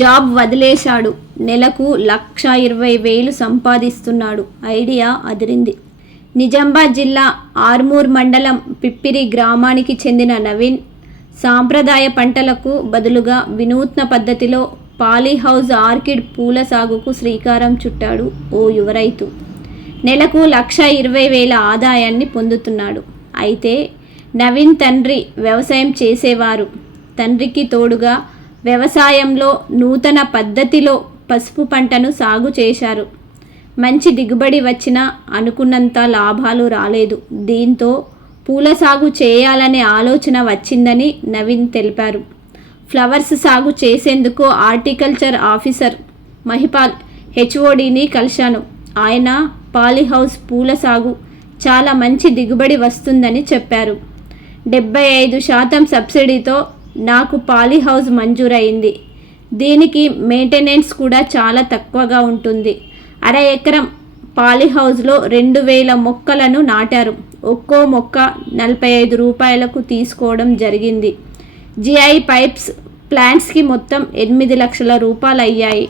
Job వదిలేశాడు. నెలకు 1,20,000 సంపాదిస్తున్నాడు. ఐడియా అదిరింది. నిజామాబాద్ జిల్లా ఆర్మూర్ మండలం పిప్పిరి గ్రామానికి చెందిన నవీన్ సాంప్రదాయ పంటలకు బదులుగా వినూత్న పద్ధతిలో పాలీహౌస్ ఆర్కిడ్ పూల సాగుకు శ్రీకారం చుట్టాడు. ఓ యువ రైతు నెలకు 1,20,000 ఆదాయాన్ని పొందుతున్నాడు. అయితే నవీన్ తండ్రి వ్యవసాయం చేసేవారు. తండ్రికి తోడుగా వ్యవసాయంలో నూతన పద్ధతిలో పసుపు పంటను సాగు చేశారు. మంచి దిగుబడి వచ్చినా అనుకున్నంత లాభాలు రాలేదు. దీంతో పూల సాగు చేయాలనే ఆలోచన వచ్చిందని నవీన్ తెలిపారు. ఫ్లవర్స్ సాగు చేసేందుకు హార్టికల్చర్ ఆఫీసర్ మహిపాల్ హెచ్ఓడిని కలిశాను. ఆయన పాలీహౌస్ పూల సాగు చాలా మంచి దిగుబడి వస్తుందని చెప్పారు. 75% సబ్సిడీతో నాకు పాలీహౌస్ మంజూరైంది. దీనికి మెయింటెనెన్స్ కూడా చాలా తక్కువగా ఉంటుంది. 1/2 ఎకరం పాలీహౌస్లో 2,000 మొక్కలను నాటారు. ఒక్కో మొక్క 45 రూపాయలకు తీసుకోవడం జరిగింది. జిఐ పైప్స్ ప్లాంట్స్కి మొత్తం 8 లక్షల రూపాయలు అయ్యాయి.